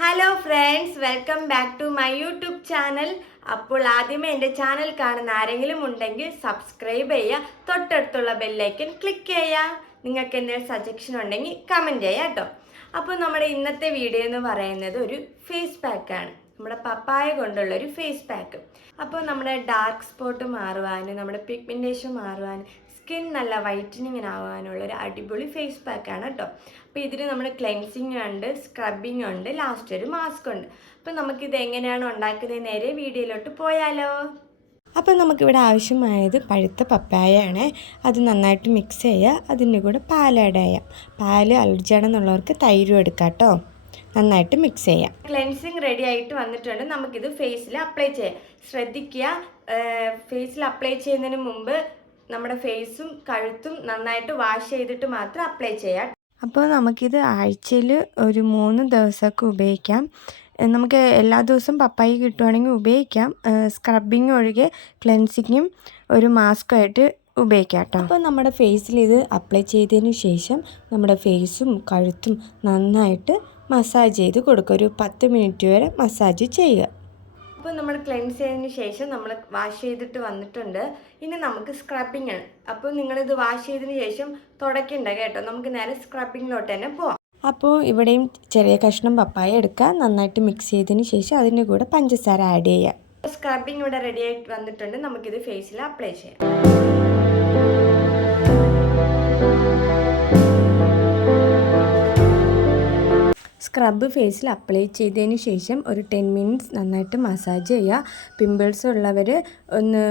Hello friends, welcome back to my YouTube channel. അപ്പോൾ ആദ്യമേ എൻ്റെ ചാനൽ കാണുന്ന ആരെങ്കിലും ഉണ്ടെങ്കിൽ സബ്സ്ക്രൈബ് ചെയ്യുക, തൊട്ടടുത്തുള്ള ബെല്ലൈക്കൻ ക്ലിക്ക് ചെയ്യുക. നിങ്ങൾക്ക് എന്തെങ്കിലും സജഷൻ ഉണ്ടെങ്കിൽ കമൻറ്റ് ചെയ്യുക കേട്ടോ. അപ്പോൾ നമ്മുടെ ഇന്നത്തെ വീഡിയോ എന്ന് പറയുന്നത് ഒരു ഫേസ് പാക്കാണ്, നമ്മുടെ പപ്പായ കൊണ്ടുള്ള ഒരു ഫേസ് പാക്ക്. അപ്പോൾ നമ്മുടെ ഡാർക്ക് സ്പോട്ട് മാറുവാനും നമ്മുടെ പിഗ്മെൻറ്റേഷൻ മാറുവാനും സ്കിൻ നല്ല വൈറ്റനിങ്ങിനാവാനുള്ള ഒരു അടിപൊളി ഫേസ് പാക്കാണ് കേട്ടോ. അപ്പോൾ ഇതിന് നമ്മൾ ക്ലെൻസിങ് ഉണ്ട്, സ്ക്രബിങ് ഉണ്ട്, ലാസ്റ്റ് ഒരു മാസ്ക് ഉണ്ട്. അപ്പോൾ നമുക്കിത് എങ്ങനെയാണ് ഉണ്ടാക്കുന്നത് നേരെ വീഡിയോയിലോട്ട് പോയാലോ. അപ്പോൾ നമുക്കിവിടെ ആവശ്യമായത് പഴുത്ത പപ്പായയാണ്. അത് നന്നായിട്ട് മിക്സ് ചെയ്യുക, അതിൻ്റെ കൂടെ പാൽ ആഡ് ചെയ്യാം. പാല് അലർജി ആണെന്നുള്ളവർക്ക് തൈരും എടുക്കാം കേട്ടോ. നന്നായിട്ട് മിക്സ് ചെയ്യാം. ക്ലെൻസിങ് റെഡി ആയിട്ട് വന്നിട്ടുണ്ട്. നമുക്കിത് ഫേസിൽ അപ്ലൈ ചെയ്യാം. ശ്രദ്ധിക്കുക, ഫേസിൽ അപ്ലൈ ചെയ്യുന്നതിന് മുമ്പ് നമ്മുടെ ഫേസും കഴുത്തും നന്നായിട്ട് വാഷ് ചെയ്തിട്ട് മാത്രം അപ്ലൈ ചെയ്യാം. അപ്പോൾ നമുക്കിത് ആഴ്ചയിൽ ഒരു 3 ദിവസമൊക്കെ ഉപയോഗിക്കാം. നമുക്ക് എല്ലാ ദിവസവും പപ്പായ കിട്ടുവാണെങ്കിൽ ഉപയോഗിക്കാം. സ്ക്രബിങ് ഒഴികെ ക്ലെൻസിങ്ങും ഒരു മാസ്കുമായിട്ട് ഉപയോഗിക്കാം കേട്ടോ. അപ്പോൾ നമ്മുടെ ഫേസിൽ ഇത് അപ്ലൈ ചെയ്തതിന് ശേഷം നമ്മുടെ ഫേസും കഴുത്തും നന്നായിട്ട് മസാജ് ചെയ്ത് കൊടുക്കുക. ഒരു 10 മിനിറ്റ് വരെ മസാജ് ചെയ്യുക. അപ്പോൾ നമ്മൾ ക്ലെൻസ് ചെയ്തതിന് ശേഷം നമ്മൾ വാഷ് ചെയ്തിട്ട് വന്നിട്ടുണ്ട്. ഇനി നമുക്ക് സ്ക്രബിങ് ആണ്. അപ്പോൾ നിങ്ങളിത് വാഷ് ചെയ്തതിന് ശേഷം തുടയ്ക്കണ്ട കേട്ടോ. നമുക്ക് നേരെ സ്ക്രബിങ്ങിലോട്ട് തന്നെ പോവാം. അപ്പോൾ ഇവിടെയും ചെറിയ കഷ്ണം പപ്പായ എടുക്കുക, നന്നായിട്ട് മിക്സ് ചെയ്തതിന് ശേഷം അതിൻ്റെ കൂടെ പഞ്ചസാര ആഡ് ചെയ്യുക. സ്ക്രബിങ് ഇവിടെ റെഡി ആയിട്ട് വന്നിട്ടുണ്ട്. നമുക്കിത് ഫേസിൽ അപ്ലൈ ചെയ്യാം. സ്ക്രബ് ഫേസിൽ അപ്ലൈ ചെയ്തതിന് ശേഷം ഒരു 10 മിനിറ്റ്സ് നന്നായിട്ട് മസാജ് ചെയ്യുക. പിമ്പിൾസ് ഉള്ളവർ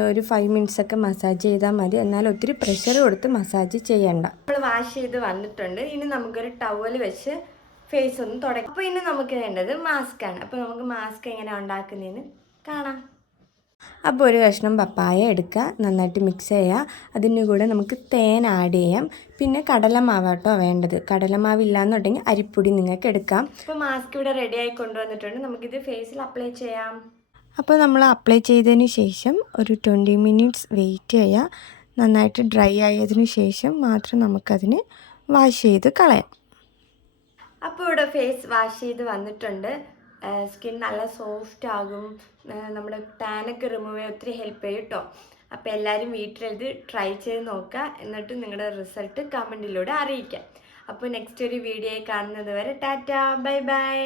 ഒരു 5 മിനിറ്റ്സൊക്കെ മസാജ് ചെയ്താൽ മതി. എന്നാൽ ഒത്തിരി പ്രഷർ കൊടുത്ത് മസാജ് ചെയ്യണ്ട. നമ്മൾ വാഷ് ചെയ്ത് വന്നിട്ടുണ്ട്. ഇനി നമുക്കൊരു ടവൽ വെച്ച് ഫേസ് ഒന്ന് തുടങ്ങാം. അപ്പോൾ ഇനി നമുക്ക് വേണ്ടത് മാസ്ക് ആണ്. അപ്പോൾ നമുക്ക് മാസ്ക് എങ്ങനെ ഉണ്ടാക്കുന്നതെന്ന് കാണാം. അപ്പോൾ ഒരു കഷ്ണം പപ്പായ എടുക്കുക, നന്നായിട്ട് മിക്സ് ചെയ്യുക. അതിൻ്റെ കൂടെ നമുക്ക് തേൻ ആഡ് ചെയ്യാം. പിന്നെ കടലമാവ് കേട്ടോ വേണ്ടത്. കടലമാവ് ഇല്ലയെന്നുണ്ടെങ്കിൽ അരിപ്പൊടി നിങ്ങൾക്ക് എടുക്കാം. അപ്പോൾ മാസ്ക് ഇവിടെ റെഡിയായി കൊണ്ടുവന്നിട്ടുണ്ട്. നമുക്കിത് ഫേസിൽ അപ്ലൈ ചെയ്യാം. അപ്പോൾ നമ്മൾ അപ്ലൈ ചെയ്തതിന് ശേഷം ഒരു 20 മിനിറ്റ്സ് വെയിറ്റ് ചെയ്യുക. നന്നായിട്ട് ഡ്രൈ ആയതിനു ശേഷം മാത്രം നമുക്കതിന് വാഷ് ചെയ്ത് കളയാം. അപ്പോൾ ഇവിടെ ഫേസ് വാഷ് ചെയ്ത് വന്നിട്ടുണ്ട്. സ്കിൻ നല്ല സോഫ്റ്റ് ആകും. നമ്മുടെ ടാനൊക്കെ റിമൂവ് ചെയ്യാൻ ഒത്തിരി ഹെൽപ്പ് ചെയ്യും കേട്ടോ. അപ്പോൾ എല്ലാവരും വീട്ടിലിത് ട്രൈ ചെയ്ത് നോക്കുക. എന്നിട്ട് നിങ്ങളുടെ റിസൾട്ട് കമൻറ്റിലൂടെ അറിയിക്കാം. അപ്പോൾ നെക്സ്റ്റ് ഒരു വീഡിയോ കാണുന്നത് വരെ ടാറ്റ, ബൈ ബൈ.